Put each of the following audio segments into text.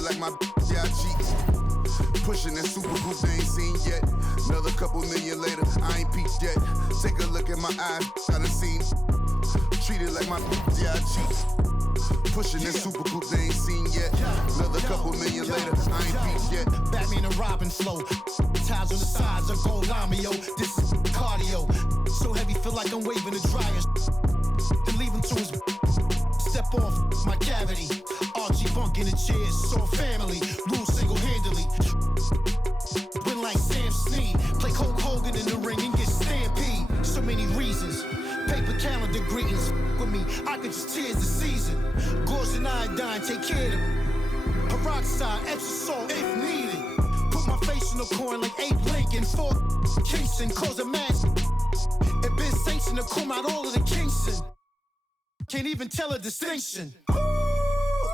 it like my yeah, I cheat. Pushing that super group they ain't seen yet. Another couple million later, I ain't peaked yet. Take a look at my eyes, I done seen. Treat it like my yeah, I cheat. Pushing that super group they ain't seen yet. Another couple million later, I ain't peaked yet. Batman and Robin slow. Ties on the sides of gold lamio. This is cardio. So heavy, feel like I'm waving a dryer. Then leave him to his step off my cavity. Archie Funk in the chairs, so family. Rule single-handedly. Win like Sam Snead. Play Hulk Hogan in the ring and get stampede. So many reasons. Paper calendar greetings with me. I could just tears the season. Gauze and iodine, take care of them. Peroxide, Epsom salt if needed. Put my face in the corn like Abe Lincoln. 4 Kingston, close a mask. It been sanctioned to come out all of the Kingston. Can't even tell a distinction.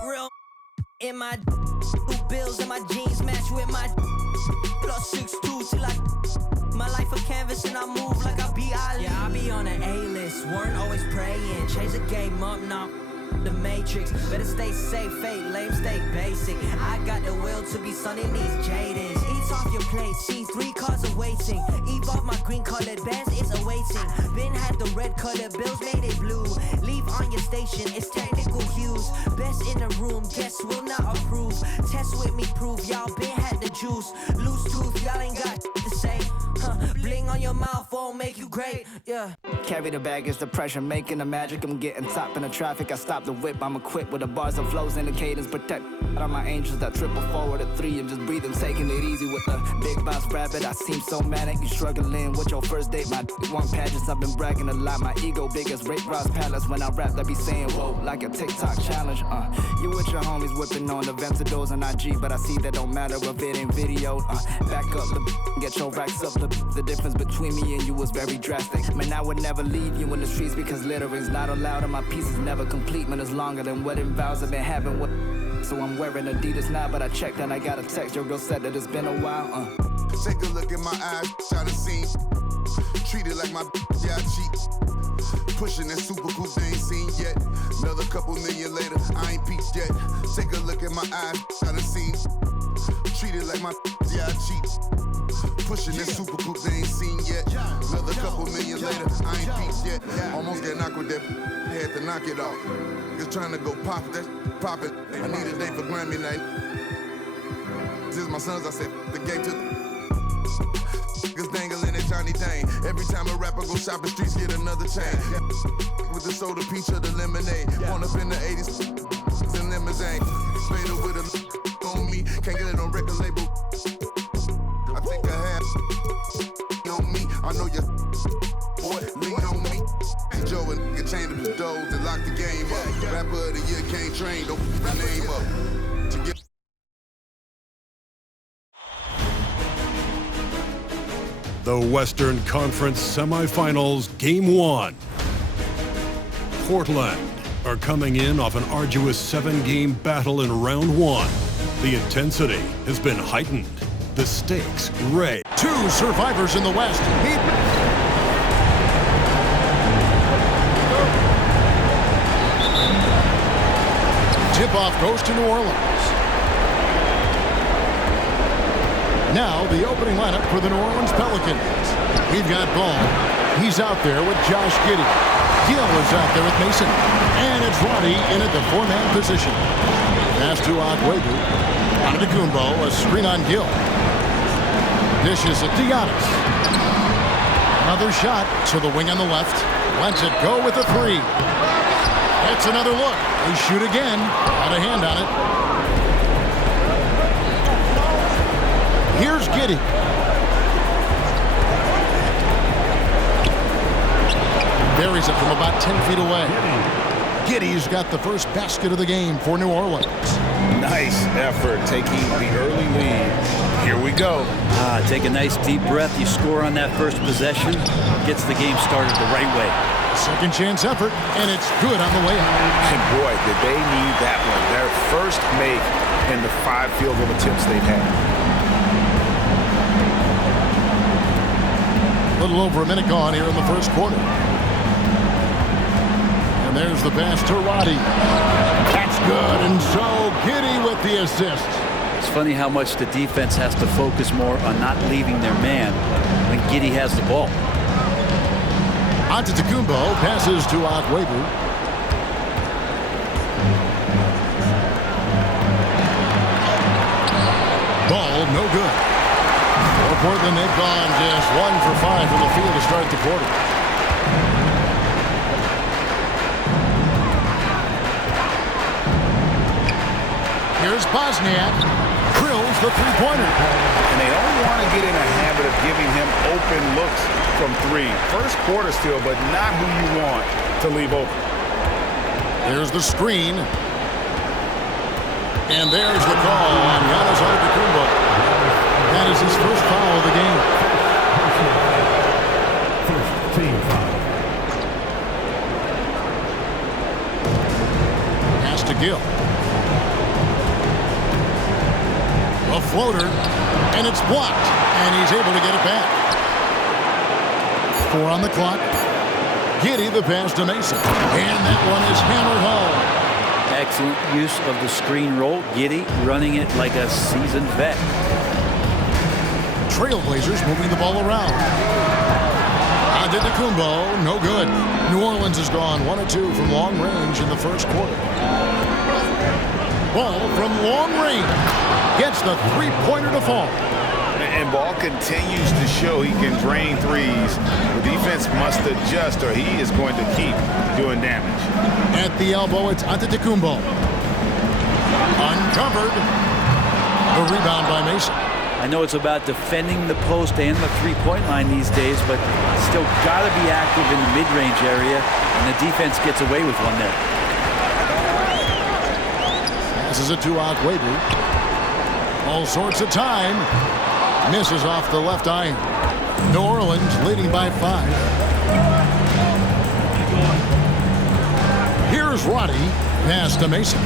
Real in my bills and my jeans match with my plus 6'2" till my life a canvas and I move like I be Ali. Yeah, I be on an A-list, weren't always praying. Change the game up now. The Matrix, better stay safe, fake, lame, stay basic. I got the will to be sunning these Jadens. Eat off your plate, see 3 cars awaiting. Evolve my green colored bands is awaiting. Been had the red colored bills, made it blue. Leave on your station, it's technical hues. Best in the room, guess will not approve. Test with me, prove y'all been had the juice. Loose tooth, y'all ain't got to say. Bling on your mouth won't make you great, yeah. Carry the baggage, the pressure, making the magic. I'm getting top in the traffic. I stop the whip, I'm equipped with the bars and flows and the cadence. Protect all my angels that triple forward at 3 and just breathing, taking it easy with the big boss rabbit. I seem so manic, you struggling with your first date. My one pageants, I've been bragging a lot. My ego big as Ray Ross Palace. When I rap, I be saying whoa, like a TikTok challenge. You with your homies whipping on the Ventadors and IG, but I see that don't matter if it ain't video. Back up, get your racks up. The difference between me and you was very drastic. Man, I would never leave you in the streets because littering's not allowed and my piece is never complete. Man, it's longer than wedding vows I've been having. So I'm wearing Adidas now, but I checked and I got a text. Your girl said that it's been a while. Take a look at my eyes, I done seen. Treat it like my yeah, I cheat. Pushing that super coupe they ain't seen yet. Another couple million later, I ain't peaked yet. Take a look at my eyes, I done seen. Treat it like my yeah, I cheat. Pushing that super coupe they ain't seen yet. Another couple million later, I ain't peaked yet. Almost got knocked with that, had to knock it off. Just trying to go pop it. I need a day for Grammy night. This is my sons, I said, the game to niggas dangling at Johnny Dane. Every time a rapper go shopping, streets get another chain. With the soda, peach, or the lemonade. Born up in the 80s, in limousine. Fader with a on me, can't get it on record label. I think I have on me. I know you boy, lean on me. Joe and nigga chained up the doors and locked the game up. Rapper of the year can't train, don't put the name up. To get the Western Conference Semifinals, Game 1. Portland are coming in off an arduous 7-game battle in round 1. The intensity has been heightened. The stakes raised. 2 survivors in the West. Tip-off goes to New Orleans. Now the opening lineup for the New Orleans Pelicans. We've got Ball. He's out there with Josh Giddey. Gill is out there with Mason. And it's Roddy in at the 4-man position. Pass to Agüero. Antetokounmpo, a screen on Gill. Dishes it to Giannis. Another shot to the wing on the left. Lets it go with a 3. It's another look. They shoot again. Got a hand on it. Here's Giddey. Buries it from about 10 feet away. Giddey's got the first basket of the game for New Orleans. Nice effort taking the early lead. Here we go. Take a nice deep breath. You score on that first possession. Gets the game started the right way. Second chance effort, and it's good on the way out. And boy, did they need that one. Their first make in the 5 field goal attempts they've had. A little over a minute gone here in the first quarter. And there's the pass to Roddy. That's good, and so Giddey with the assist. It's funny how much the defense has to focus more on not leaving their man when Giddey has the ball. Antetokounmpo passes to Agwebu. Ball no good. For Portland, they've gone just 1 for 5 from the field to start the quarter. Here's Bosniak. Drills the three-pointer. And they don't want to get in a habit of giving him open looks from 3. First quarter still, but not who you want to leave open. There's the screen. And there's the call on Giannis Antetokounmpo. That is his first foul of the game. First team foul. Pass to Gill. A floater, and it's blocked, and he's able to get it back. 4 on the clock. Giddey the pass to Mason, and that one is hammered home. Excellent use of the screen roll. Giddey running it like a seasoned vet. Trailblazers moving the ball around. Antetokounmpo, no good. New Orleans has gone 1 of 2 from long range in the first quarter. Ball from long range gets the three-pointer to fall. And Ball continues to show he can drain threes. The defense must adjust or he is going to keep doing damage. At the elbow, it's Antetokounmpo. Uncovered. The rebound by Mason. I know it's about defending the post and the three-point line these days, but still got to be active in the mid-range area, and the defense gets away with one there. Passes it to Agwebu. All sorts of time. Misses off the left iron. New Orleans leading by 5. Here's Roddy. Pass to Mason.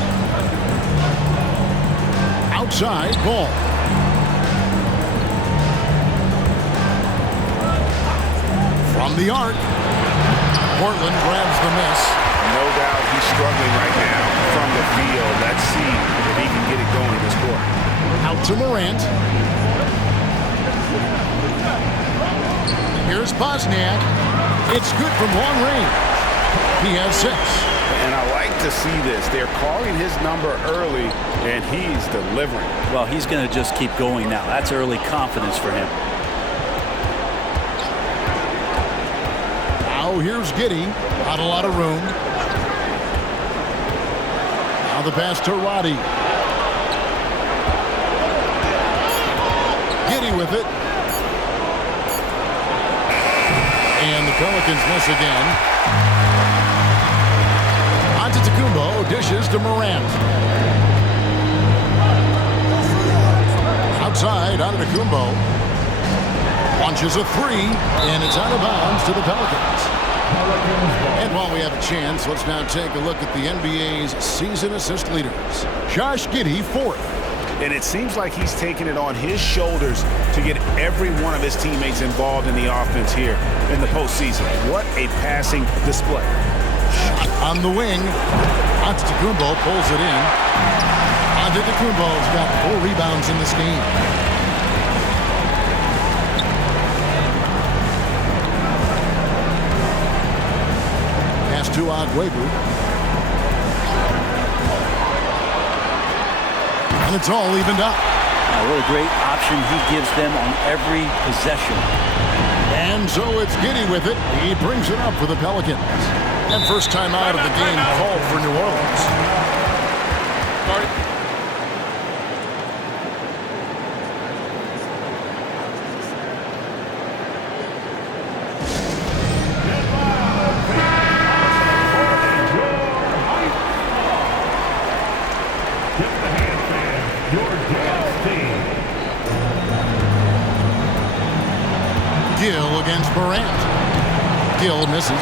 Outside ball. From the arc. Portland grabs the miss. No doubt he's struggling right now from the field. Let's see if he can get it going this quarter. Out to Morant. Here's Bosniak. It's good from long range. He has 6. And I like to see this. They're calling his number early, and he's delivering. Well, he's going to just keep going now. That's early confidence for him. Now here's Giddey. Not a lot of room. Now the pass to Roddy. Giddey with it. And the Pelicans miss again. Antetokounmpo dishes to Morant. Outside, Antetokounmpo launches a 3, and it's out of bounds to the Pelicans. And while we have a chance, let's now take a look at the NBA's season assist leaders. Josh Giddey, 4th. And it seems like he's taking it on his shoulders to get every one of his teammates involved in the offense here in the postseason. What a passing display. Shot on the wing. Antetokounmpo pulls it in. Antetokounmpo's got 4 rebounds in this game. Pass to Agwebu. And it's all evened up. What a great option he gives them on every possession. And so it's Giddey with it. He brings it up for the Pelicans. And first time out of the game called for New Orleans. Gill against Morant. Gill misses.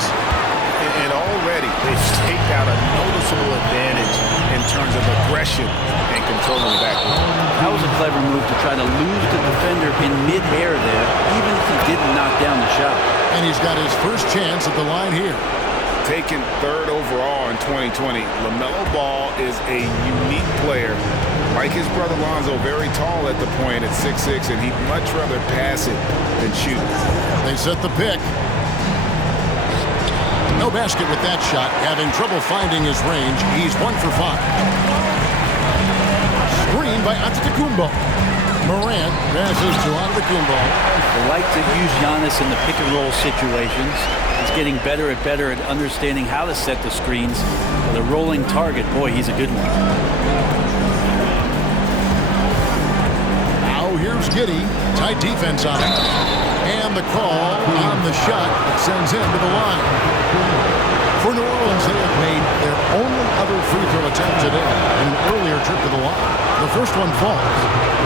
And already they've staked out a noticeable advantage in terms of aggression and controlling the backcourt. That was a clever move to try to lose the defender in mid-air there, even if he didn't knock down the shot. And he's got his first chance at the line here. Taken third overall in 2020, LaMelo Ball is a unique player. Like his brother Lonzo, very tall at the point at 6'6", and he'd much rather pass it than shoot. They set the pick. No basket with that shot. Having trouble finding his range. He's 1 for 5. Screen by Antetokounmpo. Morant passes to Antetokounmpo. They like to use Giannis in the pick and roll situations. He's getting better at understanding how to set the screens. With a rolling target, boy, he's a good one. Now here's Giddey. Tight defense on him. And the call on the shot that sends him to the line. For New Orleans, they have made their only other free throw attempt today in an earlier trip to the line. The first one falls.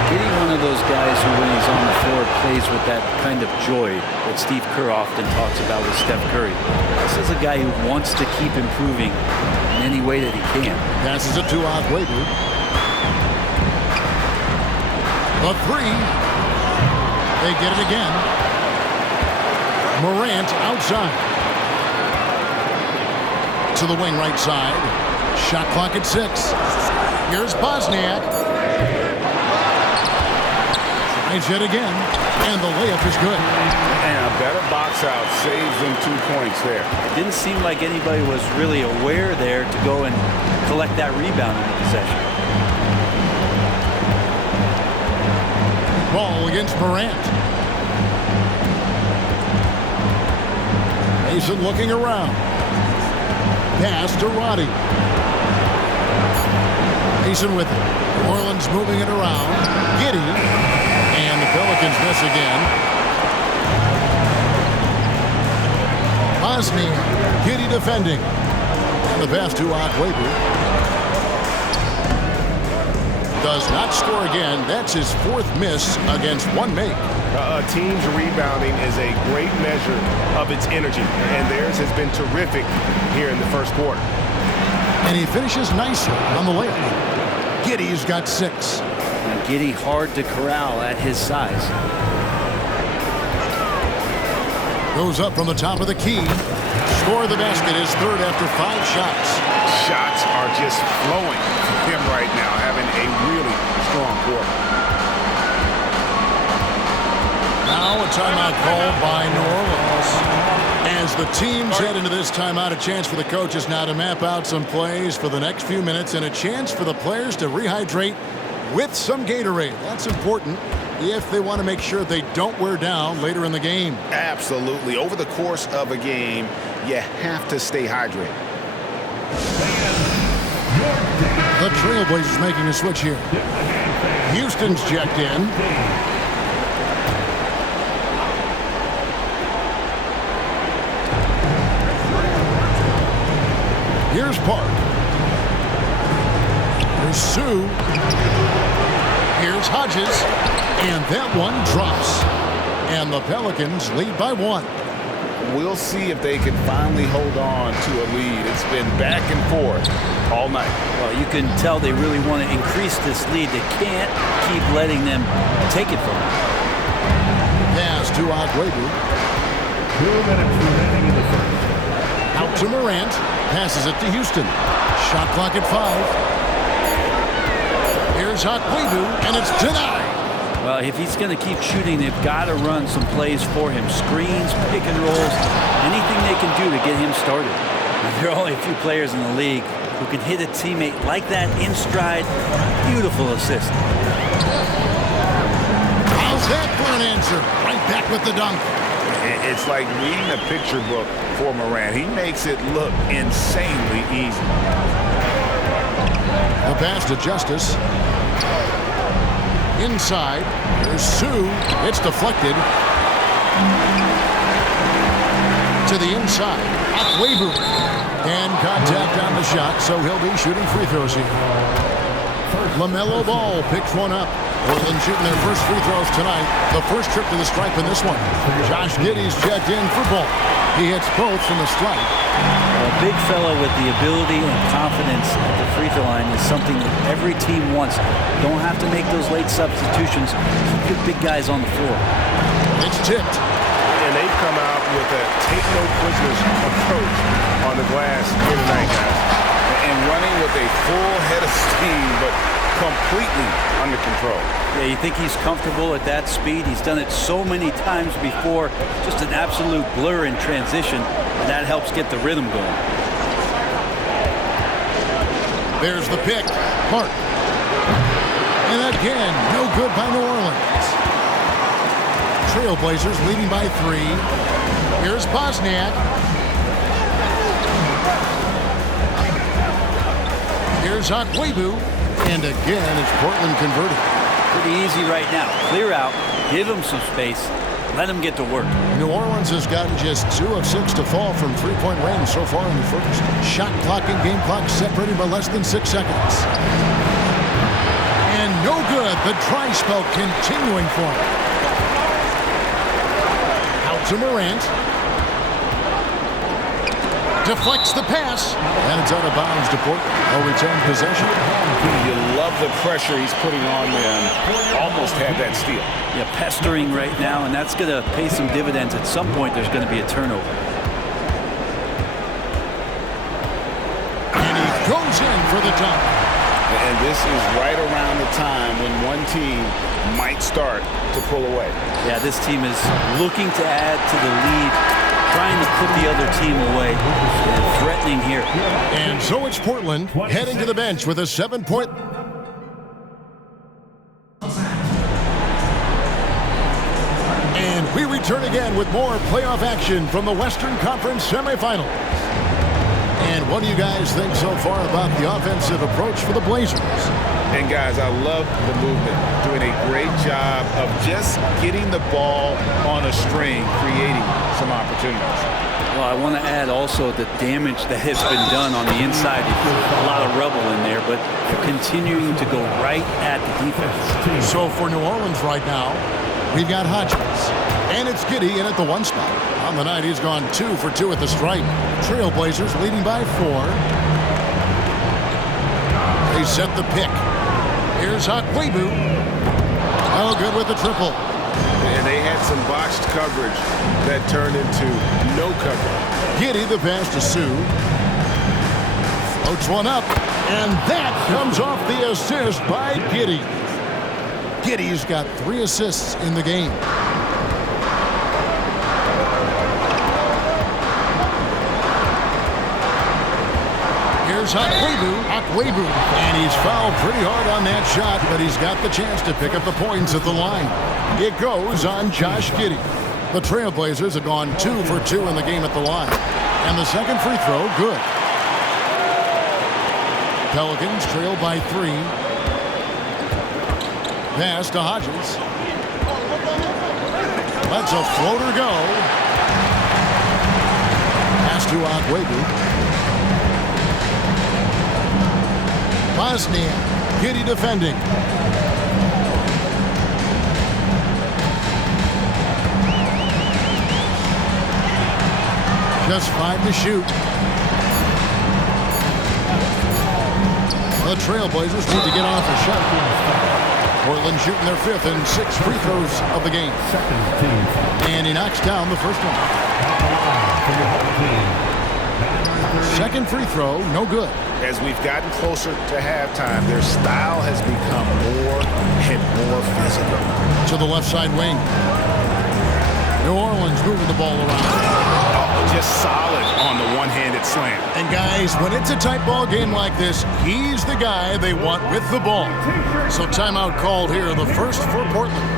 Giddey, one of those guys who, when he's on the floor, plays with that kind of joy that Steve Kerr often talks about with Steph Curry. This is a guy who wants to keep improving in any way that he can. Passes it to Agüero. The three. They get it again. Morant outside. To the wing right side. Shot clock at 6. Here's Bosniak. Tries it again. And the layup is good. And a better box out saves them 2 points there. It didn't seem like anybody was really aware there to go and collect that rebound in the possession. Ball against Morant. Mason looking around. Pass to Roddy. Mason with it. New Orleans moving it around. Giddey. And the Pelicans miss again. Bosniak. Giddey defending. And the pass to Agüero. Does not score again. That's his 4th miss against 1 make. A team's rebounding is a great measure of its energy, and theirs has been terrific here in the first quarter. And he finishes nicely on the layup. Giddey's got 6. And Giddey hard to corral at his size. Goes up from the top of the key. Score of the basket is 3rd after 5 shots. Shots are just flowing from him right now, having a really strong quarter. Now a timeout called by New Orleans. As the teams head into this timeout, a chance for the coaches now to map out some plays for the next few minutes and a chance for the players to rehydrate with some Gatorade. That's important if they want to make sure they don't wear down later in the game. Absolutely. Over the course of a game, you have to stay hydrated. The Trailblazers making a switch here. Houston's checked in. Here's Park. Here's Sue. Here's Hodges. And that one drops. And the Pelicans lead by 1. We'll see if they can finally hold on to a lead. It's been back and forth all night. Well, you can tell they really want to increase this lead. They can't keep letting them take it from them. Pass to Agüero. 2 minutes remaining in the first. Out to Morant. Passes it to Houston. Shot clock at 5. Here's Agüero, and it's denied. Well, if he's going to keep shooting, they've got to run some plays for him. Screens, pick and rolls, anything they can do to get him started. There are only a few players in the league who can hit a teammate like that in stride. Beautiful assist. How's that for an answer? Right back with the dunk. It's like reading a picture book for Morant. He makes it look insanely easy. The pass to Justice. Inside. Here's Sue. It's deflected. To the inside. Agüero. And contact on the shot, so he'll be shooting free throws here. LaMelo Ball picks one up. Portland shooting their first free throws tonight. The first trip to the stripe in this one. Josh Giddey's checked in for Ball. He hits both from the stripe. A big fella with the ability and confidence at the free throw line is something that every team wants. Don't have to make those late substitutions. Keep your big guys on the floor. It's tipped. And they've come out with a take no prisoners approach on the glass here tonight, guys. And running with a full head of steam, but completely under control. Yeah, you think he's comfortable at that speed? He's done it so many times before. Just an absolute blur in transition, and that helps get the rhythm going. There's the pick. Hart. And again, no good by New Orleans. Trailblazers leading by 3. Here's Bosniak. Here's Akwebu. And again, it's Portland converted. Pretty easy right now. Clear out, give him some space, let him get to work. New Orleans has gotten just 2 of 6 to fall from three-point range so far in the first. Shot clock and game clock separated by less than 6 seconds. And no good. The dry spell continuing for him. Out to Morant. Deflects the pass. And it's out of bounds to Portland. They'll return possession. You love the pressure he's putting on them. Almost had that steal. Yeah, pestering right now, and that's going to pay some dividends. At some point, there's going to be a turnover. And he goes in for the dunk. And this is right around the time when one team might start to pull away. Yeah, this team is looking to add to the lead, trying to put the other team away, and threatening here. And so it's Portland heading to the bench with a 7-point. And we return again with more playoff action from the Western Conference semifinals. And what do you guys think so far about the offensive approach for the Blazers? And guys, I love the movement. Doing a great job of just getting the ball on a string, creating some opportunities. Well, I want to add also the damage that has been done on the inside. A lot of rubble in there, but they're continuing to go right at the defense. So for New Orleans right now, we've got Hodgins. And it's Giddey in at the 1 spot. On the night, he's gone 2 for 2 at the stripe. Trailblazers leading by 4. They set the pick. Here's Akwebu. Oh, good with the triple. And they had some botched coverage that turned into no coverage. Giddey, the pass to Sue. Floats one up. And that comes off the assist by Giddey. Giddey's got 3 assists in the game. Here's Akwebu, and he's fouled pretty hard on that shot, but he's got the chance to pick up the points at the line. It goes on Josh Giddey. The Trailblazers have gone 2 for 2 in the game at the line. And the second free throw, good. Pelicans trail by 3. Pass to Hodges. Lets a floater go. Pass to Akwebu. Bosniak, Giddey defending. Just 5 to shoot. The Trailblazers need to get off a shot. Portland shooting their 5th and 6th free throws of the game. And he knocks down the first one. Second free throw, no good. As we've gotten closer to halftime, their style has become more and more physical. To the left side wing. New Orleans moving the ball around. Oh, just solid on the one-handed slam. And guys, when it's a tight ball game like this, he's the guy they want with the ball. So timeout called here, the first for Portland.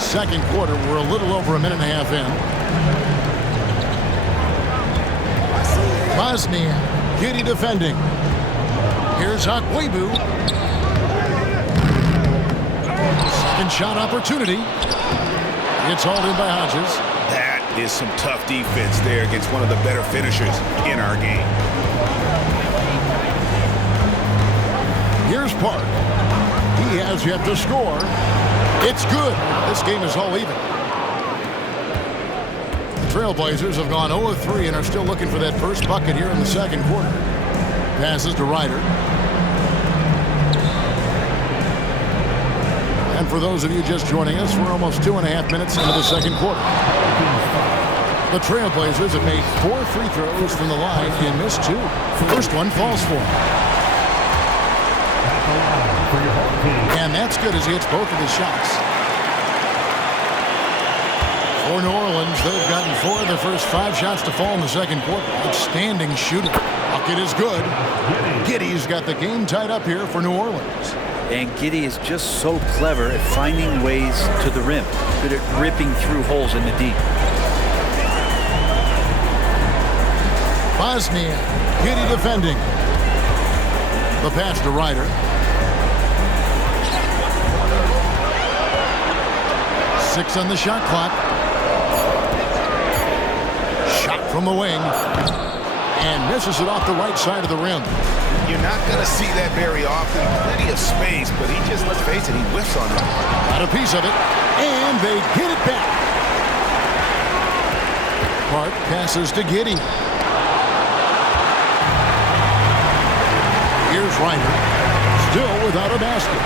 Second quarter, we're a little over a minute and a half in. Bosniak, Giddey defending. Here's Akwebu. Second shot opportunity. It's hauled in by Hodges. That is some tough defense there against one of the better finishers in our game. Here's Park. He has yet to score. It's good. This game is all even. The Trailblazers have gone 0 of 3 and are still looking for that first bucket here in the second quarter. Passes to Ryder. And for those of you just joining us, we're almost 2.5 minutes into the second quarter. The Trailblazers have made 4 free throws from the line and missed 2. The first one falls for him. And that's good as he hits both of his shots. For New Orleans, they've gotten 4 of their first 5 shots to fall in the second quarter. Outstanding shooting. Bucket is good. Giddey's got the game tied up here for New Orleans. And Giddey is just so clever at finding ways to the rim. Good at ripping through holes in the deep. Bosnia, Giddey defending. The pass to Ryder. 6 on the shot clock. Shot from the wing. And misses it off the right side of the rim. You're not going to see that very often. Plenty of space, but he just, let's face it, he whiffs on it. Got a piece of it. And they get it back. Hart passes to Giddey. Here's Ryder. Still without a basket.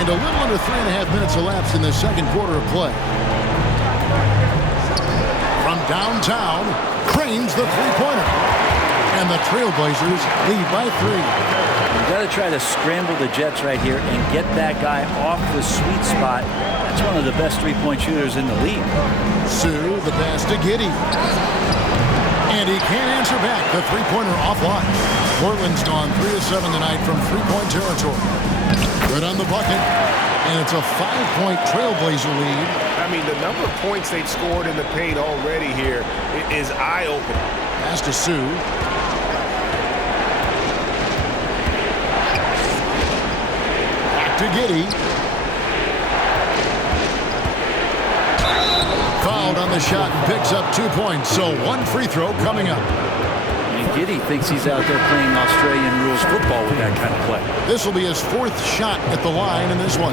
And a little under 3.5 minutes elapsed in the second quarter of play. From downtown, cranes the three-pointer. And the Trailblazers lead by 3. You've got to try to scramble the Jets right here and get that guy off the sweet spot. That's one of the best three-point shooters in the league. Sue, the pass to Giddey. And he can't answer back. The three-pointer offline. Portland's gone 3 of 7 tonight from three-point territory. Good on the bucket. And it's a 5-point Trailblazer lead. I mean, the number of points they've scored in the paint already here is eye-opening. Pass to Sue. Back to Giddey. Fouled on the shot and picks up 2 points. So 1 free throw coming up. And Giddey thinks he's out there playing Australian rules football with that kind of play. This will be his 4th shot at the line in this one.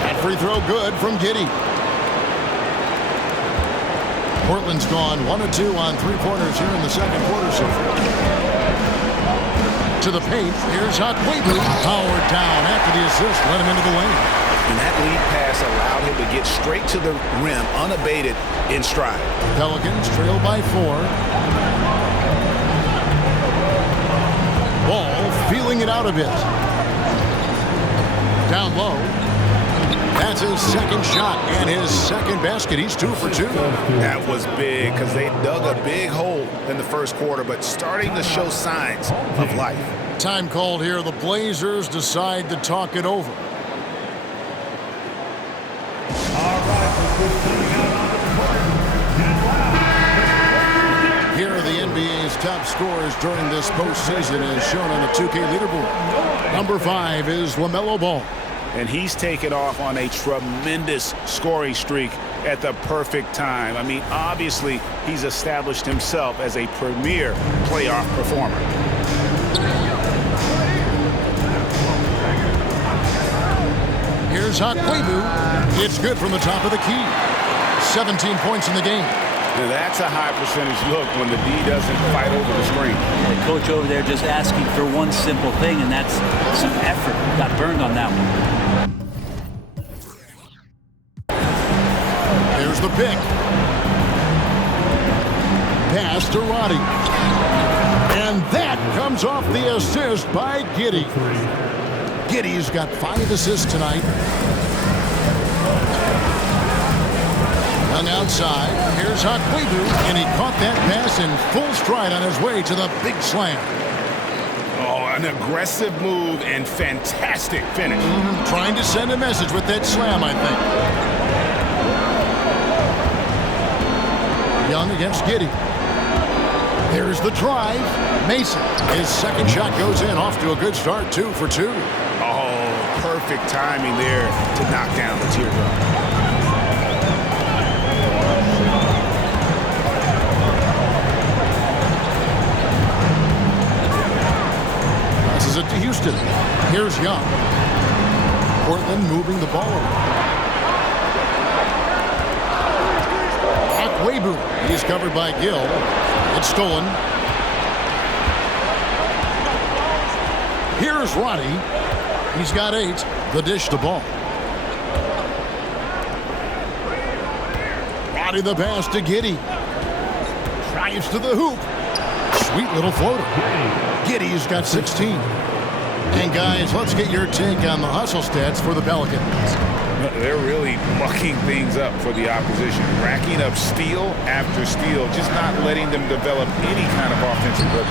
That free throw good from Giddey. Portland's gone 1 of 2 on three-pointers here in the second quarter so far. To the paint, here's Okwebu. Powered down after the assist, let him into the lane. And that lead pass allowed him to get straight to the rim, unabated, in stride. Pelicans trail by 4. Ball feeling it out a bit. Down low. That's his second shot and his second basket. He's 2 for 2. That was big because they dug a big hole in the first quarter, but starting to show signs of life. Time called here. The Blazers decide to talk it over. Here are the NBA's top scorers during this postseason as shown on the 2K leaderboard. Number 5 is LaMelo Ball. And he's taken off on a tremendous scoring streak at the perfect time. I mean, obviously, he's established himself as a premier playoff performer. Here's Okwebu. It's good from the top of the key. 17 points in the game. Now that's a high percentage look when the D doesn't fight over the screen. The coach over there just asking for one simple thing, and that's some effort. Got burned on that one. There's the pick. Pass to Roddy. And that comes off the assist by Giddey. Giddey's got 5 assists tonight. Young outside. Here's Okwebu, and he caught that pass in full stride on his way to the big slam. Oh, an aggressive move and fantastic finish. Trying to send a message with that slam, I think. Young against Giddey. There's the drive. Mason. His second shot goes in. Off to a good start. 2 for 2. Oh, perfect timing there to knock down the teardrop. Passes it to Houston. Here's Young. Portland moving the ball around. Okwebu. He's covered by Gill. It's stolen. Here's Roddy. He's got 8. The dish to Ball. Roddy the pass to Giddey. Drives to the hoop. Sweet little floater. Giddey's got 16. And guys, let's get your take on the hustle stats for the Pelicans. They're really mucking things up for the opposition, racking up steal after steal, just not letting them develop any kind of offensive rhythm.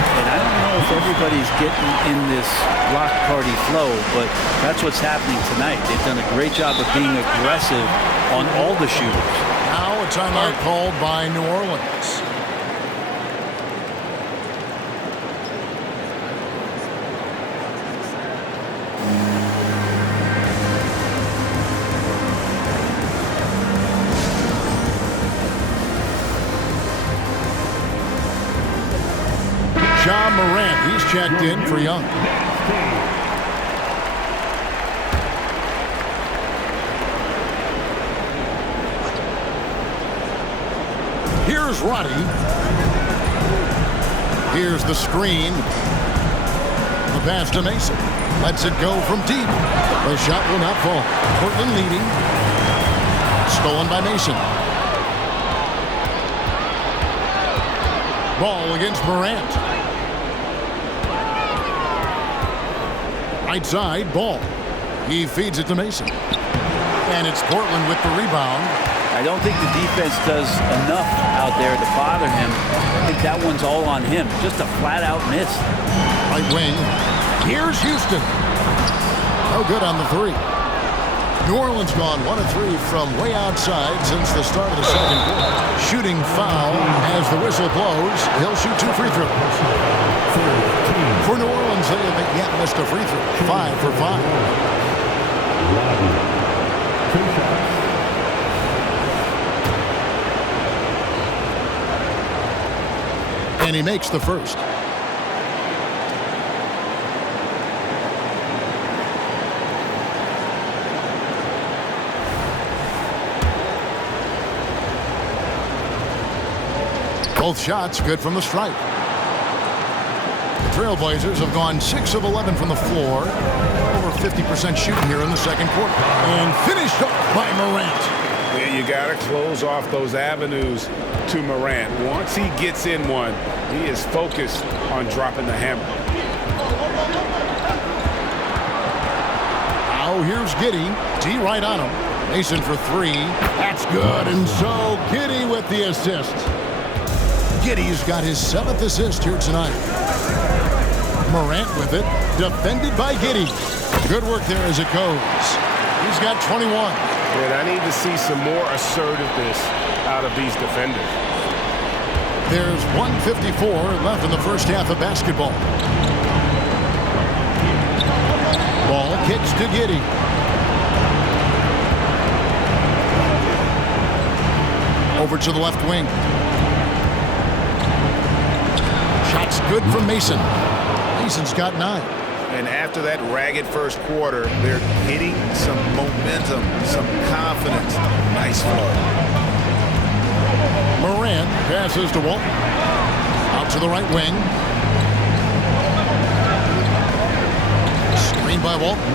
And I don't know if everybody's getting in this block party flow, but that's what's happening tonight. They've done a great job of being aggressive on all the shooters. Now a timeout called by New Orleans. Ja Morant, he's checked in for Young. Here's Roddy. Here's the screen. The pass to Mason. Lets it go from deep. The shot will not fall. Portland leading. Stolen by Mason. Ball against Morant. Right side, Ball. He feeds it to Mason. And it's Portland with the rebound. I don't think the defense does enough out there to bother him. I think that one's all on him. Just a flat-out miss. Right wing. Here's Houston. No good on the 3. New Orleans gone 1 of 3 from way outside since the start of the second quarter. Shooting foul as the whistle blows. He'll shoot 2 free throws. For New Orleans, they haven't yet missed a free throw. 5 for 5. And he makes the first. Both shots good from the stripe. The Trailblazers have gone 6 of 11 from the floor. Over 50% shooting here in the second quarter. And finished off by Morant. Yeah, you got to close off those avenues to Morant. Once he gets in one, he is focused on dropping the hammer. Now here's Giddey. D right on him. Mason for 3. That's good. And so Giddey with the assist. Giddey's got his 7th assist here tonight. Morant with it. Defended by Giddey. Good work there as it goes. He's got 21. And I need to see some more assertiveness out of these defenders. There's 1:54 left in the first half of basketball. Ball kicks to Giddey. Over to the left wing. Shots good from Mason. Mason's got 9. And after that ragged first quarter, they're hitting some momentum, some confidence. Nice flow. Morant passes to Walton. Out to the right wing. Screen by Walton.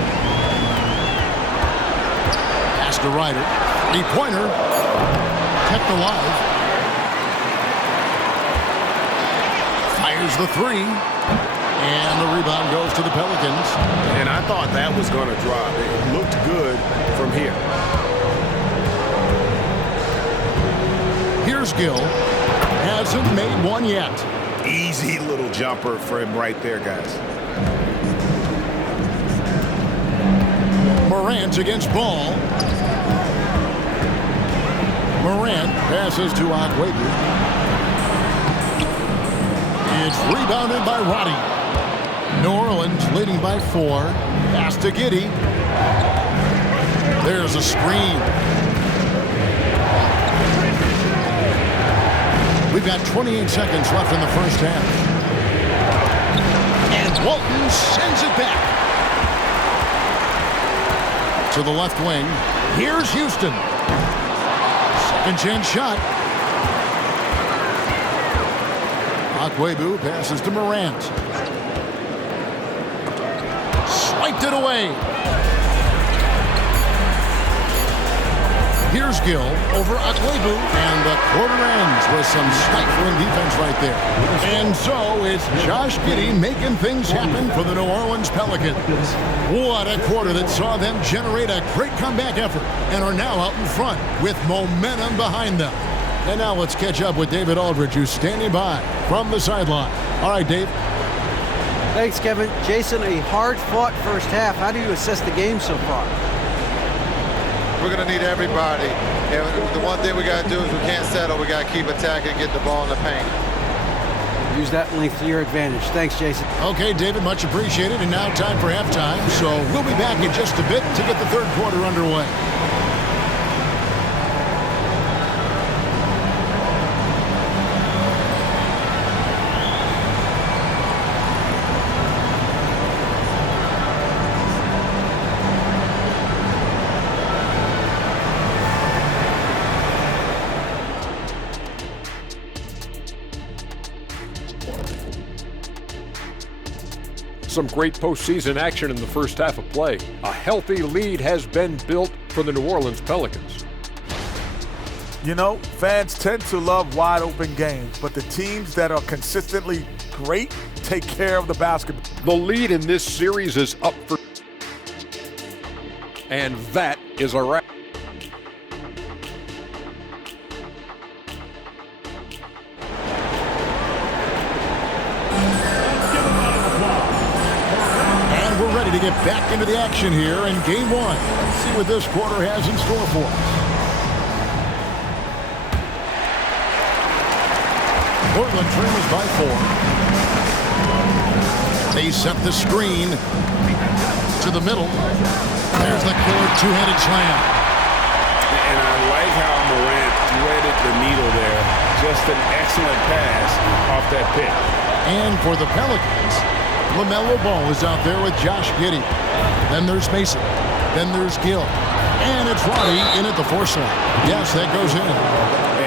Pass to Ryder. 3-pointer. Kept alive. Fires the 3. And the rebound goes to the Pelicans. And I thought that was going to drop. It looked good from here. Here's Gill. Hasn't made one yet. Easy little jumper for him right there, guys. Morant against Ball. Morant passes to Akwebu. It's rebounded by Roddy. New Orleans leading by 4. Pass to Giddey. There's a screen. We've got 28 seconds left in the first half. And Walton sends it back. To the left wing. Here's Houston. Second chance shot. Akwebu passes to Morant. Wiped it away. Here's Gill over Akwebu, and the quarter ends with some stifling defense right there. And so it's Josh Giddey making things happen for the New Orleans Pelicans. What a quarter that saw them generate a great comeback effort and are now out in front with momentum behind them. And now let's catch up with David Aldridge, who's standing by from the sideline. All right, Dave. Thanks, Kevin. Jason, a hard-fought first half. How do you assess the game so far? We're going to need everybody. And the one thing we got to do is we can't settle. We got to keep attacking and get the ball in the paint. Use that length to your advantage. Thanks, Jason. Okay, David, much appreciated. And now time for halftime. So we'll be back in just a bit to get the third quarter underway. Some great postseason action in the first half of play. A healthy lead has been built for the New Orleans Pelicans. You know, fans tend to love wide open games, but the teams that are consistently great take care of the basketball. The lead in this series is up for, and that is a wrap. To get back into the action here in game one. Let's see what this quarter has in store for us. Portland trails by 4. They set the screen to the middle. There's the killer two-handed slam. And I like how Morant threaded the needle there. Just an excellent pass off that pick. And for the Pelicans, LaMelo Ball is out there with Josh Giddey. Then there's Mason. Then there's Gill. And it's Roddy in at the force line. Yes, that goes in.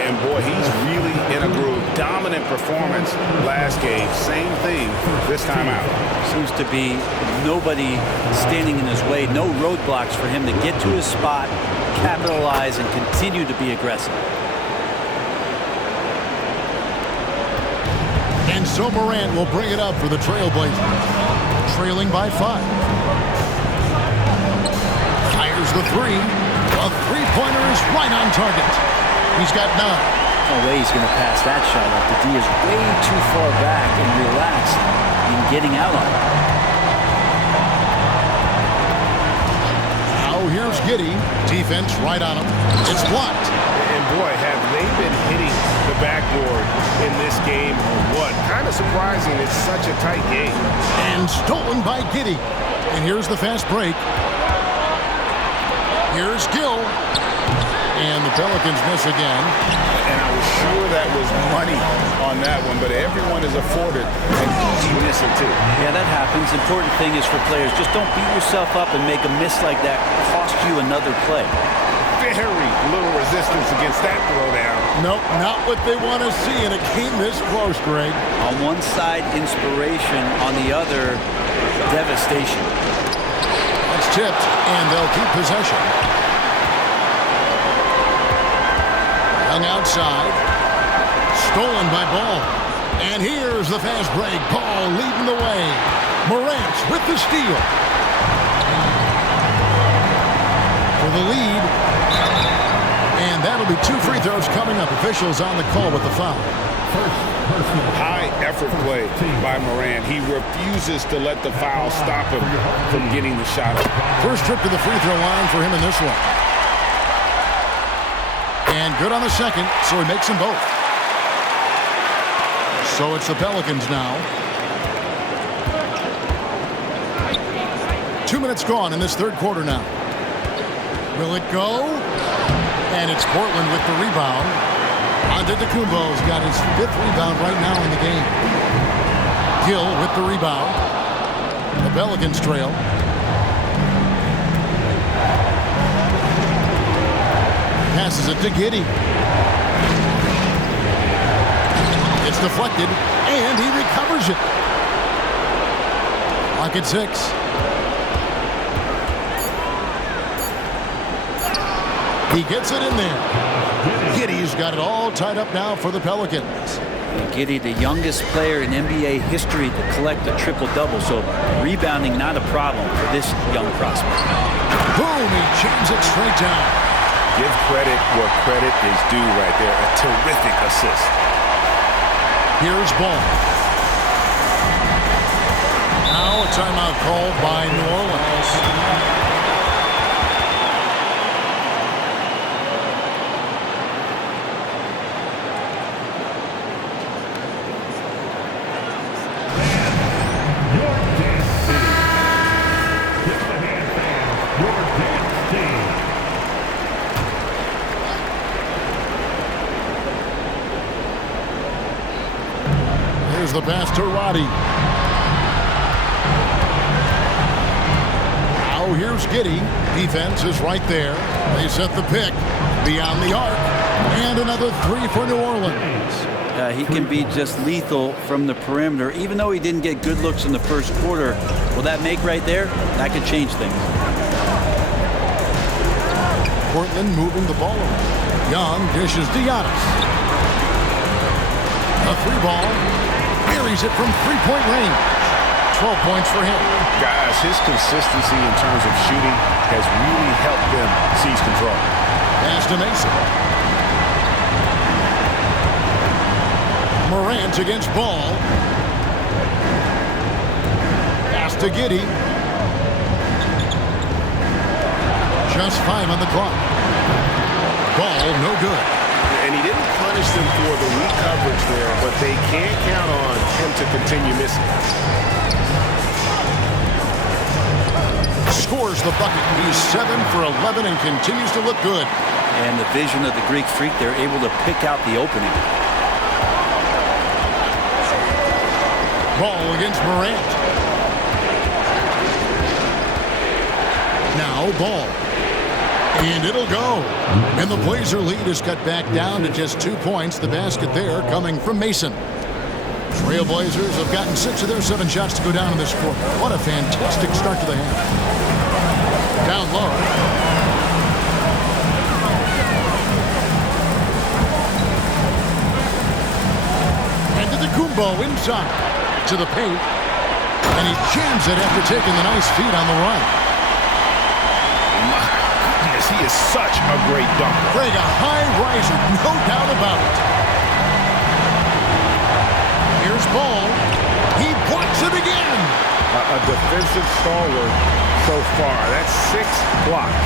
And boy, he's really in a groove. Dominant performance last game. Same thing this time out. Seems to be nobody standing in his way. No roadblocks for him to get to his spot, capitalize, and continue to be aggressive. And so Morant will bring it up for the Trailblazers. Trailing by 5. Fires the three. A three-pointer is right on target. He's got 9. No way he's going to pass that shot up. The D is way too far back and relaxed in getting out on it. Now here's Giddey. Defense right on him. It's blocked. And boy, have they been hitting the backboard in this game or what? Kind of surprising. It's such a tight game. And stolen by Giddey. And here's the fast break. Here's Gill. And the Pelicans miss again. And I was sure that was money on that one, but everyone is afforded an easy miss or two. Yeah, that happens. Important thing is for players, just don't beat yourself up and make a miss like that cost you another play. Very little resistance against that throwdown. Nope, not what they want to see in a game this close, Greg. On one side, inspiration. On the other, devastation. That's tipped, and they'll keep possession. Young outside. Stolen by Ball. And here's the fast break. Ball leading the way. Morant with the steal. For the lead. And that'll be 2 free throws coming up. Officials on the call with the foul. High effort play by Morant. He refuses to let the foul stop him from getting the shot up. First trip to the free throw line for him in this one. And good on the second, so he makes them both. So it's the Pelicans now. 2 minutes gone in this third quarter now. Will it go? And it's Portland with the rebound. Antetokounmpo's got his 5th rebound right now in the game. Gill with the rebound. The Pelicans trail. Passes it to Giddey. It's deflected, and he recovers it. Clock at 6. He gets it in there. Giddey's got it all tied up now for the Pelicans. Giddey, the youngest player in NBA history to collect a triple-double, so rebounding not a problem for this young prospect. Boom, he jams it straight down. Give credit where credit is due right there. A terrific assist. Here's Ball. Now a timeout called by New Orleans. Here's the pass to Roddy. Now here's Giddey. Defense is right there. They set the pick beyond the arc. And another three for New Orleans. He can be just lethal from the perimeter. Even though he didn't get good looks in the first quarter, will that make right there? That could change things. Portland moving the ball around. Young dishes to Giannis. A three ball. Buries it from three-point range. 12 points for him. Guys, his consistency in terms of shooting has really helped them seize control. Pass to Mason. Morant against Ball. Pass to Giddey. Just 5 on the clock. Ball no good. And he didn't punish them for the weak coverage there, but they can't count on him to continue missing. Scores the bucket. He's 7 for 11 and continues to look good. And the vision of the Greek Freak, they're able to pick out the opening. Ball against Morant. Now Ball. And it'll go. And the Blazer lead is cut back down to just 2 points. The basket there coming from Mason. Trailblazers have gotten 6 of their 7 shots to go down in this quarter. What a fantastic start to the half. Down low. And to the Kumbo inside. To the paint. And he jams it after taking the nice feed on the run. My goodness, he is such a great dunker. Greg, a high riser, no doubt about it. Here's Ball. He blocks it again. A defensive stalwart so far. That's 6 blocks.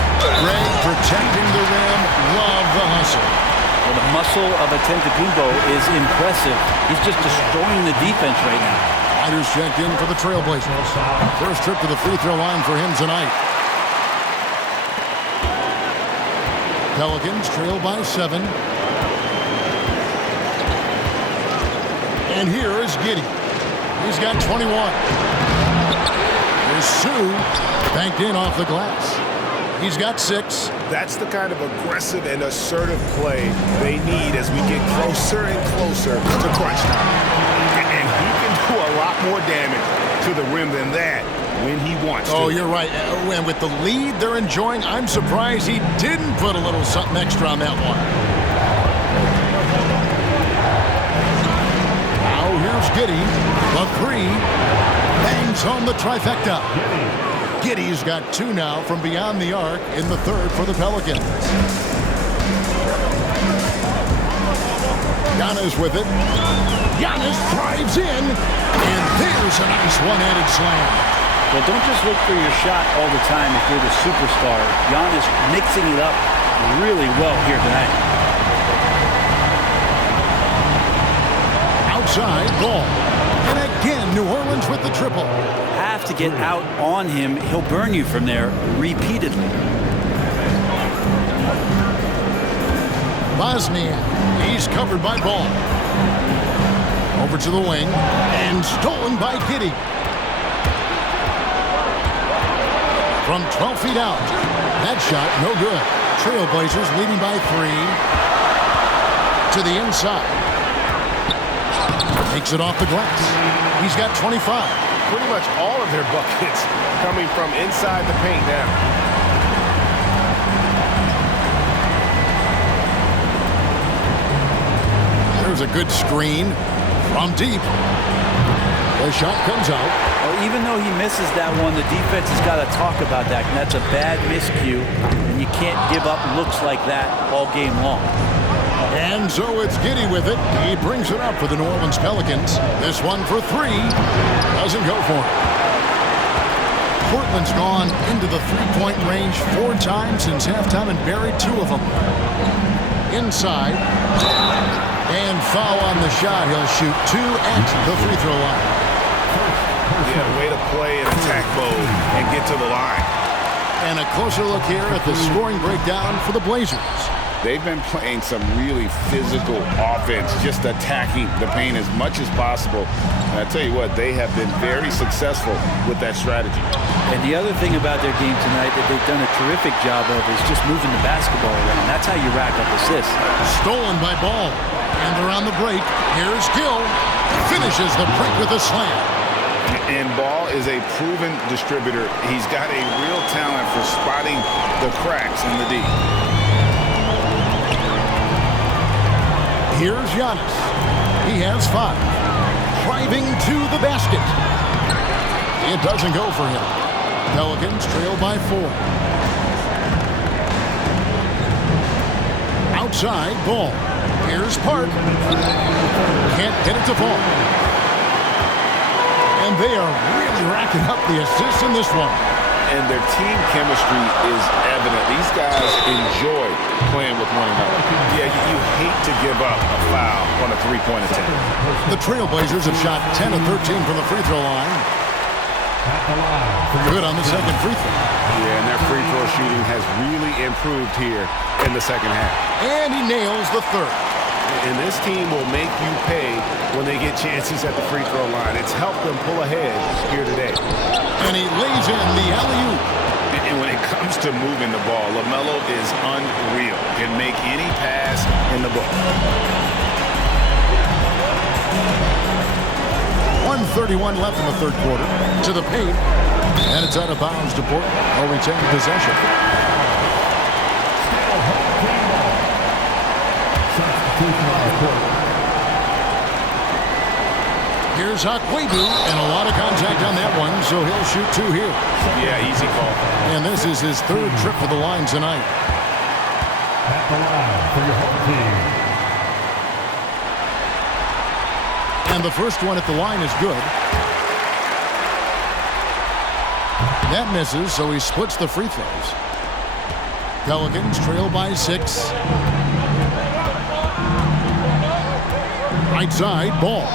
Greg protecting the rim. Love the hustle. Well, the muscle of Antetokounmpo is impressive. He's just destroying the defense right now. Riders checked in for the Trailblazers. First trip to the free throw line for him tonight. Pelicans trail by 7. And here is Giddey. He's got 21. Here's Sue. Banked in off the glass. He's got 6. That's the kind of aggressive and assertive play they need as we get closer and closer to crunch time. And he can do a lot more damage to the rim than that when he wants to. Oh, you're right. And with the lead they're enjoying, I'm surprised he didn't put a little something extra on that one. Now here's Giddey. The 3. Bangs home the trifecta. Giddey's got 2 now from beyond the arc in the third for the Pelicans. Giannis with it. Giannis drives in. And there's a nice one-handed slam. Well, don't just look for your shot all the time if you're the superstar. Giannis mixing it up really well here tonight. Outside, Ball. And again, New Orleans with the triple. Have to get out on him. He'll burn you from there repeatedly. Bosnian. He's covered by Ball. Over to the wing. And stolen by Giddey. From 12 feet out. That shot, no good. Trailblazers leading by 3. To the inside. Takes it off the glass. He's got 25. Pretty much all of their buckets coming from inside the paint now. Here's a good screen from deep. The shot comes out. Well, even though he misses that one, the defense has got to talk about that. And that's a bad miscue, and you can't give up looks like that all game long. And so it's Giddey with it. He brings it up for the New Orleans Pelicans. This one for three. Doesn't go for it. Portland's gone into the three-point range 4 times since halftime and buried 2 of them. Inside. And foul on the shot. He'll shoot 2 at the free throw line. Yeah, way to play in attack mode and get to the line. And a closer look here at the scoring breakdown for the Blazers. They've been playing some really physical offense, just attacking the paint as much as possible. And I tell you what, they have been very successful with that strategy. And the other thing about their game tonight that they've done a terrific job of is just moving the basketball around. That's how you rack up assists. Stolen by Ball. And they're on the break. Here's Gill. Finishes the break with a slam. And Ball is a proven distributor. He's got a real talent for spotting the cracks in the D. Here's Giannis. He has 5. Driving to the basket. It doesn't go for him. Pelicans trail by 4. Outside, Ball. Here's Park. Can't get it to fall. And they are really racking up the assists in this one. And their team chemistry is evident. These guys enjoy playing with one another. Yeah, you hate to give up a foul on a three-point attempt. The Trailblazers have shot 10 of 13 from the free throw line. Good on the second free throw. Yeah, and their free throw shooting has really improved here in the second half. And he nails the third. And this team will make you pay when they get chances at the free throw line. It's helped them pull ahead here today. And he lays in the alley-oop. And when it comes to moving the ball, LaMelo is unreal. Can make any pass in the book. 1:31 left in the third quarter. To the paint. And it's out of bounds to Portland. They'll retain possession. Here's Akwebu, and a lot of contact on that one, so he'll shoot 2 here. Yeah, easy call. And this is his 3rd trip for the line tonight. At the line for your home team. And the first one at the line is good. That misses, so he splits the free throws. Pelicans trail by 6. Right side, Ball.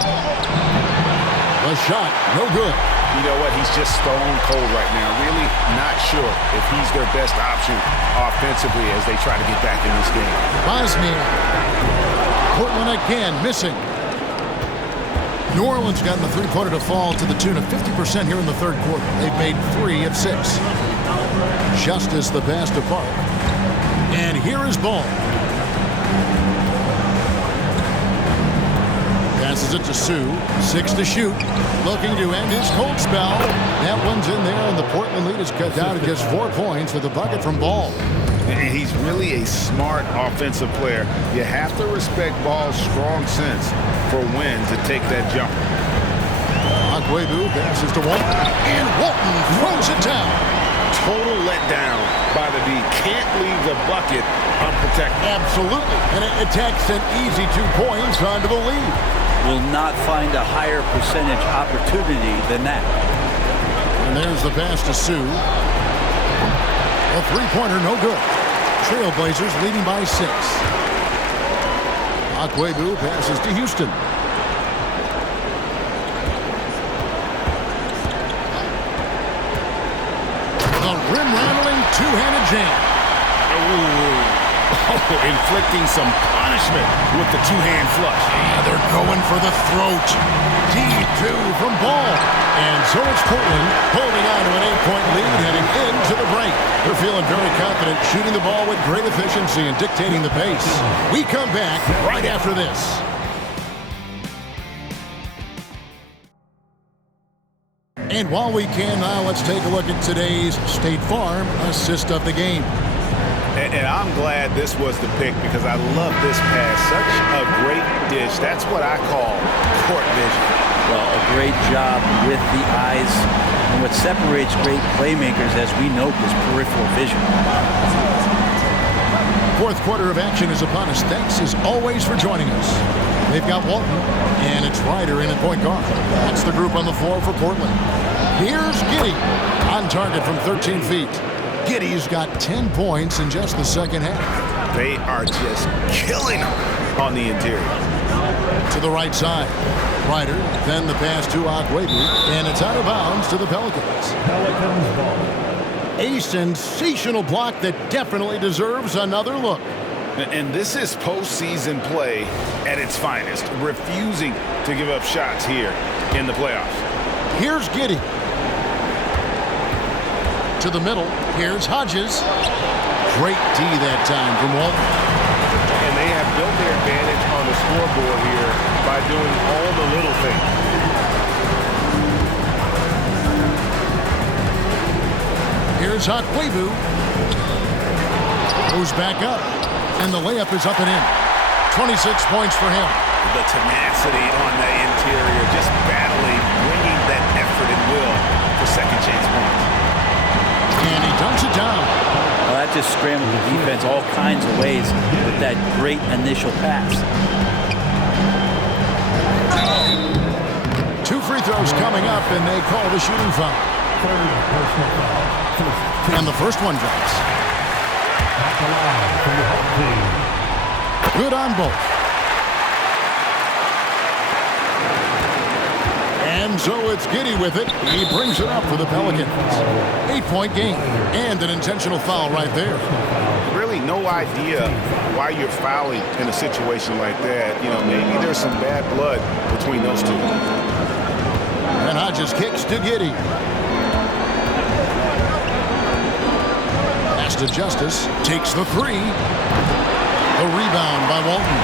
The shot, no good. You know what? He's just stone cold right now. Really not sure if he's their best option offensively as they try to get back in this game. Bosniak. Portland again, missing. New Orleans gotten the three-pointer to fall to the tune of 50% here in the third quarter. They've made 3 of 6. Justice the pass to Park. And here is Ball. Passes it to Sue. 6 to shoot. Looking to end his cold spell. That one's in there, and the Portland lead is cut down to just 4 points with a bucket from Ball. And he's really a smart offensive player. You have to respect Ball's strong sense for when to take that jump. Akwebu passes to Walton. And Walton throws it down. Total letdown by the D. Can't leave the bucket unprotected. Absolutely. And it takes an easy 2 points onto the lead. Will not find a higher percentage opportunity than that. And there's the pass to Sue. A three-pointer, no good. Trailblazers leading by 6. Akwebu passes to Houston. The rim-rattling two-handed jam. Inflicting some punishment with the two-hand flush. Yeah, they're going for the throat. D2 from Ball. And so it's Portland holding on to an 8-point lead heading into the break. They're feeling very confident, shooting the ball with great efficiency and dictating the pace. We come back right after this. And while we can now, let's take a look at today's State Farm assist of the game. And I'm glad this was the pick because I love this pass. Such a great dish. That's what I call court vision. Well, a great job with the eyes. And what separates great playmakers, as we note, is peripheral vision. Fourth quarter of action is upon us. Thanks as always for joining us. They've got Walton, and it's Ryder in at point guard. That's the group on the floor for Portland. Here's Giddey on target from 13 feet. Giddey's got 10 points in just the second half. They are just killing them on the interior. To the right side. Ryder, then the pass to Agwebu, and it's out of bounds to the Pelicans. Pelicans ball. A sensational block that definitely deserves another look. And this is postseason play at its finest, refusing to give up shots here in the playoffs. Here's Giddey. To the middle. Here's Hodges. Great D that time from Walton. And they have built their advantage on the scoreboard here by doing all the little things. Here's Agwebu. Goes back up. And the layup is up and in. 26 points for him. The tenacity on the interior, just battling, bringing that effort and will for second chance points. And he dumps it down. Well, that just scrambled the defense all kinds of ways with that great initial pass. 2 free throws coming up, and they call the shooting foul. Third personal foul. And the first one drops. At the line for your home team. Good on both. And so it's Giddey with it. He brings it up for the Pelicans. 8-point game. And an intentional foul right there. Really no idea why you're fouling in a situation like that. You know, maybe there's some bad blood between those two. And Hodges kicks to Giddey. Pass to Justice. Takes the three. The rebound by Walton.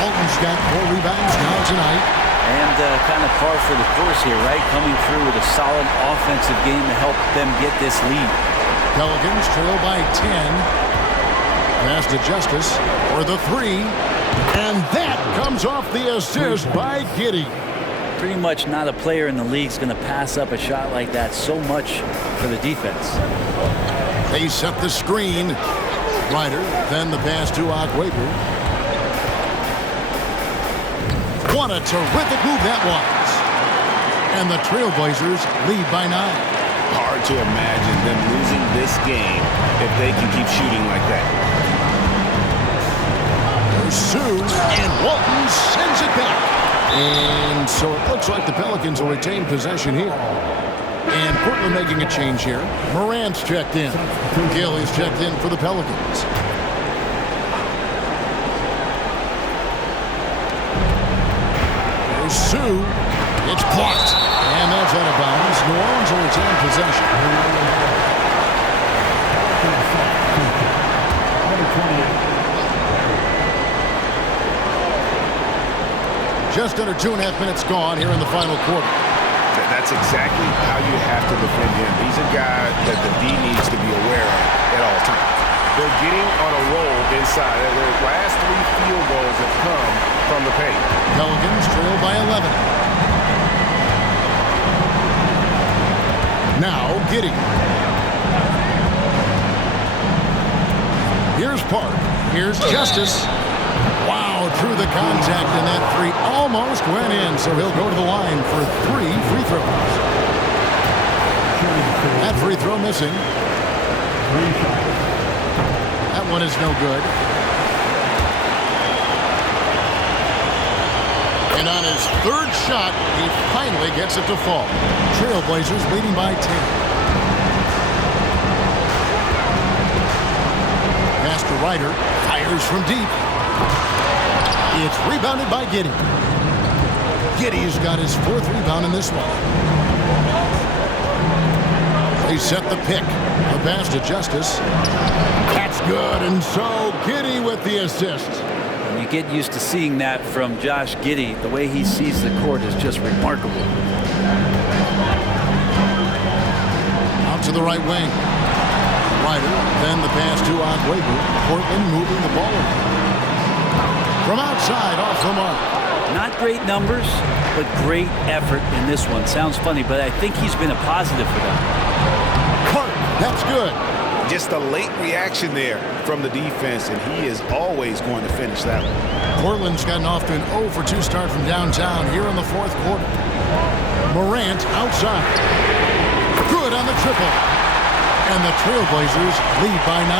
Walton's got 4 rebounds now tonight. And kind of par for the course here, right? Coming through with a solid offensive game to help them get this lead. Pelicans trail by 10. Pass to Justice for the three. And that comes off the assist by Giddey. Pretty much not a player in the league is going to pass up a shot like that so much for the defense. They set the screen. Ryder, then the pass to Agwebu. What a terrific move that was. And the Trailblazers lead by 9. Hard to imagine them losing this game if they can keep shooting like that. There's Sue, and Walton sends it back. And so it looks like the Pelicans will retain possession here. And Portland making a change here. Morant's checked in. Gill is checked in for the Pelicans. Sue, it's blocked, and that's out of bounds. New Orleans will retain possession. Just under 2.5 minutes gone here in the final quarter. That's exactly how you have to defend him. He's a guy that the D needs to be aware of at all times. They're getting on a roll inside. Their last 3 field goals have come from the paint. Pelicans trail by 11. Now Giddey. Here's Park. Here's Justice. Wow, through the contact, and that three almost went in, so he'll go to the line for 3 free throws. That free throw missing. That one is no good. And on his 3rd shot, he finally gets it to fall. Trailblazers leading by 10. Pass to Ryder. Fires from deep. It's rebounded by Giddey. Giddey's got his 4th rebound in this one. They set the pick. The pass to Justice. That's good, and so Giddey with the assist. You get used to seeing that from Josh Giddey. The way he sees the court is just remarkable. Out to the right wing. Ryder, then the pass to Aguayo. Portland moving the ball around. From outside, off the mark. Not great numbers, but great effort in this one. Sounds funny, but I think he's been a positive for them. Clark, that's good. Just a late reaction there from the defense, and he is always going to finish that one. Portland's gotten off to an 0-for-2 start from downtown here in the fourth quarter. Morant outside. Good on the triple. And the Trailblazers lead by 9.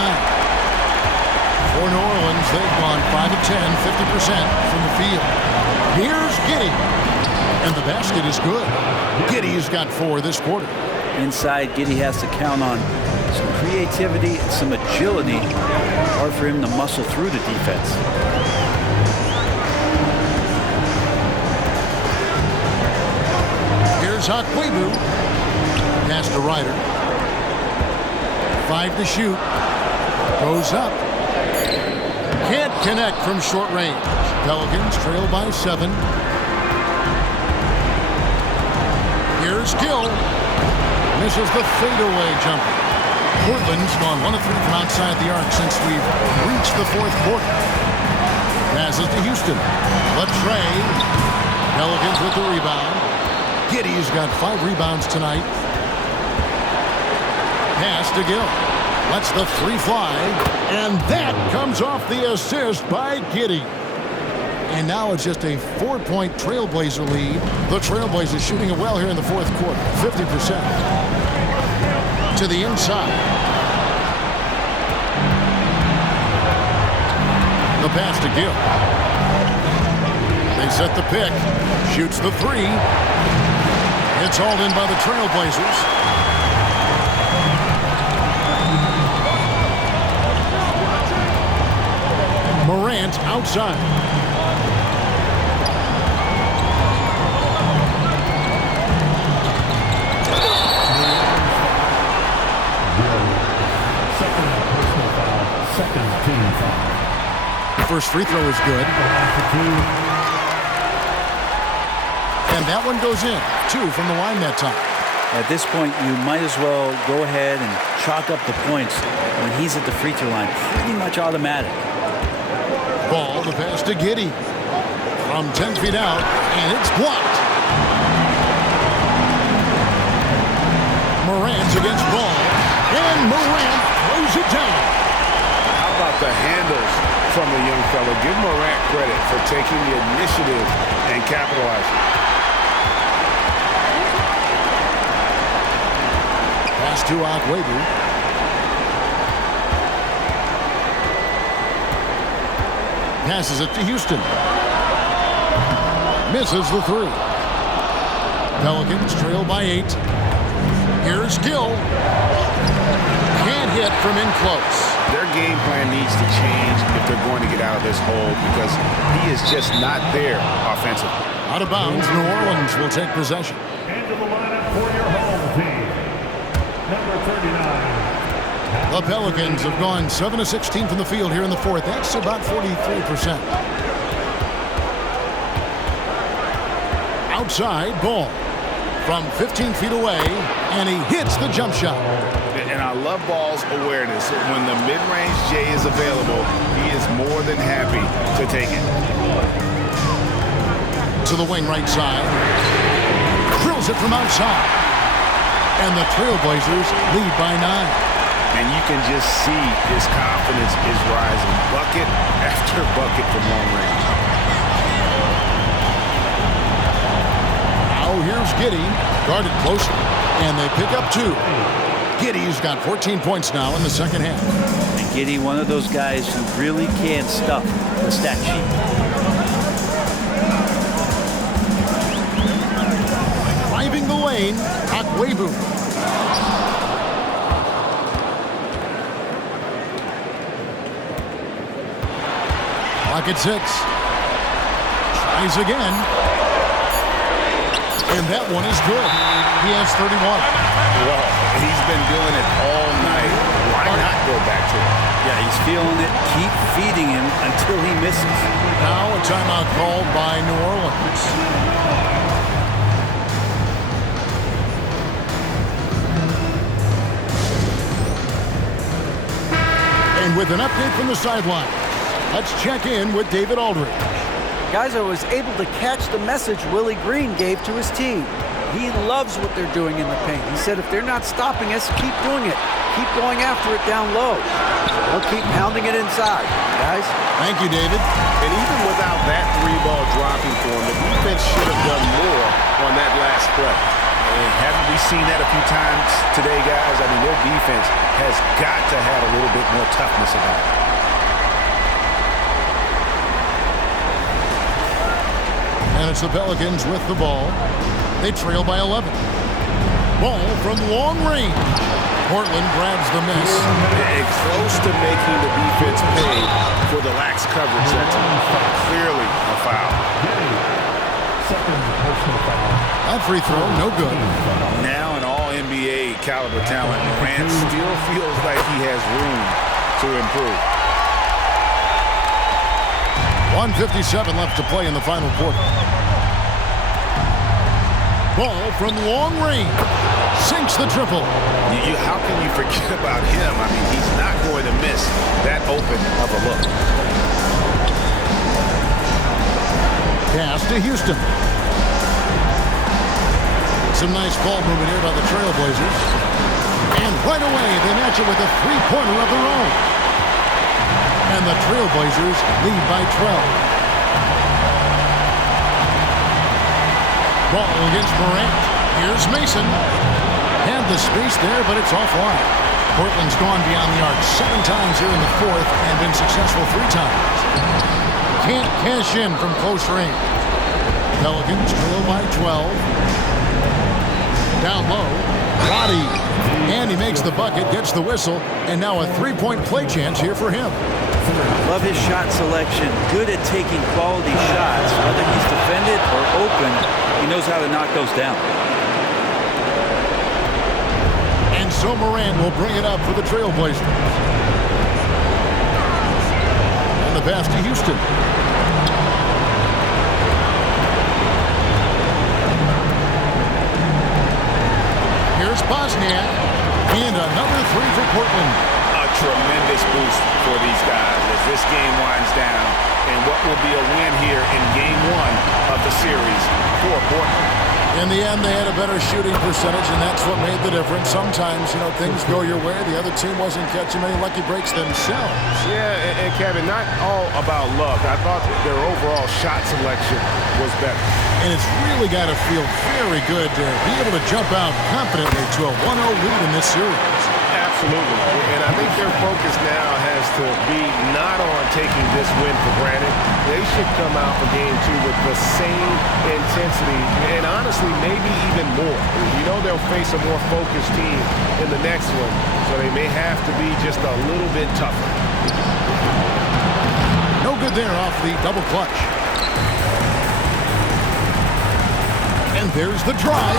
For New Orleans, they've gone 5 of 10, 50% from the field. Here's Giddey. And the basket is good. Giddey's got 4 this quarter. Inside, Giddey has to count on some creativity and some agility. Hard for him to muscle through the defense. Here's Aguayo. Pass to Ryder. 5 to shoot. Goes up. Can't connect from short range. Pelicans trail by 7. Here's Gill. Misses the fadeaway jumper. Portland's gone 1 of 3 from outside the arc since we've reached the fourth quarter. Passes to Houston. Latrey. Pelicans with the rebound. Giddey's got 5 rebounds tonight. Pass to Gill. Lets the 3 fly. And that comes off the assist by Giddey. And now it's just a 4-point Trailblazer lead. The Trailblazers shooting it well here in the fourth quarter. 50%. To the inside. The pass to Gill. They set the pick. Shoots the 3. It's hauled in by the Trailblazers. Morant outside. Second team foul. First free throw is good. And that one goes in. 2 from the line that time. At this point, you might as well go ahead and chalk up the points when he's at the free throw line. Pretty much automatic. Ball, the pass to Giddey. From 10 feet out, and it's blocked. Morant's against Ball, and Morant throws it down. How about the handles from the young fellow? Give Morant credit for taking the initiative and capitalizing. Pass to Aguayo. Passes it to Houston. Misses the 3. Pelicans trail by 8. Here's Gill. Can't hit from in close. Their game plan needs to change if they're going to get out of this hole because he is just not there offensively. Out of bounds, New Orleans will take possession. Into the lineup for your home team. Number 39. The Pelicans have gone 7 of 16 from the field here in the fourth. That's about 43%. Outside, Ball. From 15 feet away, and he hits the jump shot. And I love Ball's awareness. When the mid-range J is available, he is more than happy to take it. To the wing right side. Drills it from outside. And the Trailblazers lead by 9. And you can just see his confidence is rising. Bucket after bucket from long range. Now here's Giddey. Guarded closely. And they pick up 2. Giddey's got 14 points now in the second half. And Giddey, one of those guys who really can stuff the stat sheet. Driving the lane, Aguayo. Clock at 6. Tries again. And that one is good. He has 31. Well, he's been doing it all night. Why not go back to it? Yeah, he's feeling it. Keep feeding him until he misses. Now a timeout called by New Orleans. with an update from the sideline. Let's check in with David Aldridge. Guys, I was able to catch the message Willie Green gave to his team. He loves what they're doing in the paint. He said if they're not stopping us, keep doing it. Keep going after it down low. They'll keep pounding it inside, guys. Thank you, David. And even without that 3-ball dropping for him, the defense should have done more on that last play. And haven't we seen that a few times today, guys? I mean, their defense has got to have a little bit more toughness about it. And it's the Pelicans with the ball. They trail by 11. Ball from long range. Portland grabs the miss. And close to making the defense pay for the lax coverage that time. Clearly a foul. That free throw, no good. Now an all-NBA caliber talent, Morant still feels like he has room to improve. 1:57 left to play in the final quarter. Ball from long range. Sinks the triple. How can you forget about him? I mean, he's not going to miss that open of a look. Pass to Houston. Some nice ball movement here by the Trailblazers. And right away, they match it with a three-pointer of their own. And the Trailblazers lead by 12. Ball against Morant. Here's Mason. Had the space there, but it's offline. Portland's gone beyond the arc 7 times here in the fourth and been successful 3 times. Can't cash in from close range. Pelicans trail by 12. Down low. Roddy. And he makes the bucket, gets the whistle, and now a 3-point play chance here for him. Love his shot selection. Good at taking quality shots. Whether he's defended or open, he knows how to knock those down. And so Morant will bring it up for the Trailblazers. And the pass to Houston. Here's Bosniak. And another 3 for Portland. A tremendous boost for these guys as this game winds down. And what will be a win here in Game 1 of the series for Portland. In the end, they had a better shooting percentage, and that's what made the difference. Sometimes, things go your way. The other team wasn't catching many lucky breaks themselves. Yeah, and Kevin, not all about luck. I thought their overall shot selection was better. And it's really got to feel very good to be able to jump out confidently to a 1-0 lead in this series. Absolutely. And I think their focus now has to be not on taking this win for granted. They should come out for Game 2 with the same intensity and honestly maybe even more. They'll face a more focused team in the next one, so they may have to be just a little bit tougher. No good there off the double clutch. And there's the drive.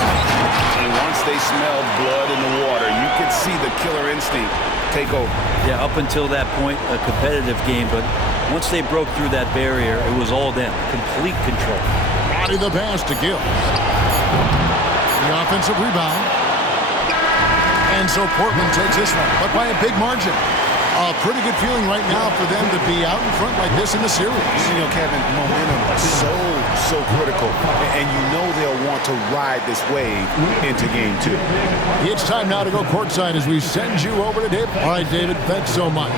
And once they smelled blood in the water, you could see the killer instinct take over. Yeah, up until that point, a competitive game, but once they broke through that barrier, it was all them. Complete control. Body the pass to Gill. The offensive rebound. And so Portland takes this one, but by a big margin. A pretty good feeling right now for them to be out in front like this in the series. Kevin, momentum is so critical, and they'll want to ride this wave into Game 2. It's time now to go courtside as we send you over to David. All right, David, thanks so much.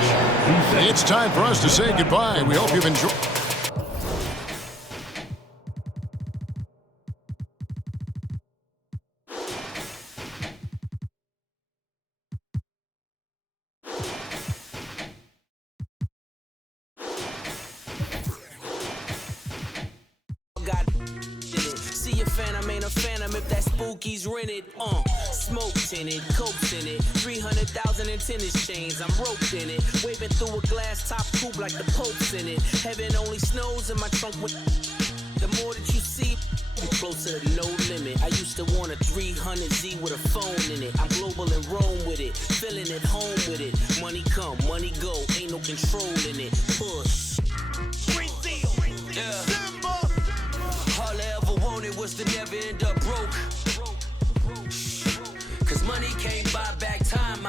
It's time for us to say goodbye. We hope you've enjoyed. Spookies rented, smoke tinted, cokes in it, 300,000 in tennis chains, I'm roped in it, waving through a glass top coupe like the Pope's in it, heaven only snows in my trunk with, the more that you see, you closer to no limit, I used to want a 300Z with a phone in it, I'm global in Rome with it, feeling at home with it, money come, money go, ain't no control in it, push. Yeah. All I ever wanted was to never end up broke. Cause money can't buy back time,